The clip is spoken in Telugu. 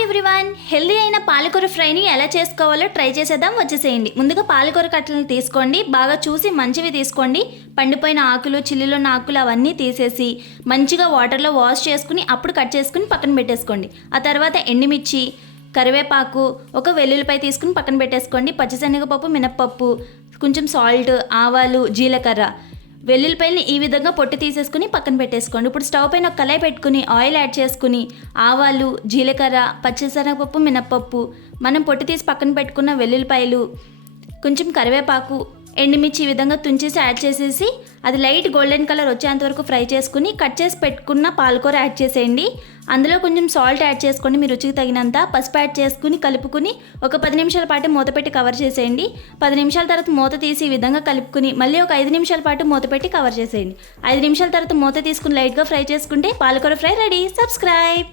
హాయ్ ఎవ్రీవన్, హెల్దీ అయిన పాలకూర ఫ్రైని ఎలా చేసుకోవాలో ట్రై చేసేద్దాం. వచ్చేసేయండి. ముందుగా పాలకూర కట్టలను తీసుకోండి. బాగా చూసి మంచివి తీసుకోండి. పండిపోయిన ఆకులు, చిల్లులో ఉన్న ఆకులు అవన్నీ తీసేసి మంచిగా వాటర్లో వాష్ చేసుకుని అప్పుడు కట్ చేసుకుని పక్కన పెట్టేసుకోండి. ఆ తర్వాత ఎండుమిర్చి, కరివేపాకు, ఒక వెల్లుల్లిపాయ తీసుకుని పక్కన పెట్టేసుకోండి. పచ్చిశనగపప్పు, మినప్పప్పు, కొంచెం సాల్ట్, ఆవాలు, జీలకర్ర, వెల్లుల్లిపాయలని ఈ విధంగా పొట్టు తీసేసుకుని పక్కన పెట్టేసుకోండి. ఇప్పుడు స్టవ్ పైన ఒక కళాయి పెట్టుకుని ఆయిల్ యాడ్ చేసుకుని ఆవాలు, జీలకర్ర, పచ్చిశనగపప్పు, మినప్పప్పు, మనం పొట్టు తీసి పక్కన పెట్టుకున్న వెల్లుల్లిపాయలు, కొంచెం కరివేపాకు, ఎండుమిర్చి ఈ విధంగా తుంచేసి యాడ్ చేసేసి అది లైట్ గోల్డెన్ కలర్ వచ్చేంత వరకు ఫ్రై చేసుకుని కట్ చేసి పెట్టుకున్న పాలకూర యాడ్ చేసేయండి. అందులో కొంచెం సాల్ట్ యాడ్ చేసుకోండి, మీ రుచికి తగినంత. పసుపు యాడ్ చేసుకుని కలుపుకుని ఒక 10 నిమిషాల పాటు మూత పెట్టి కవర్ చేసేయండి. 10 నిమిషాల తర్వాత మూత తీసి ఈ విధంగా కలుపుకుని మళ్ళీ ఒక 5 నిమిషాల పాటు మూత పెట్టి కవర్ చేసేయండి. 5 నిమిషాల తర్వాత మూత తీసుకుని లైట్గా ఫ్రై చేసుకుంటే పాలకూర ఫ్రై రెడీ. సబ్స్క్రైబ్.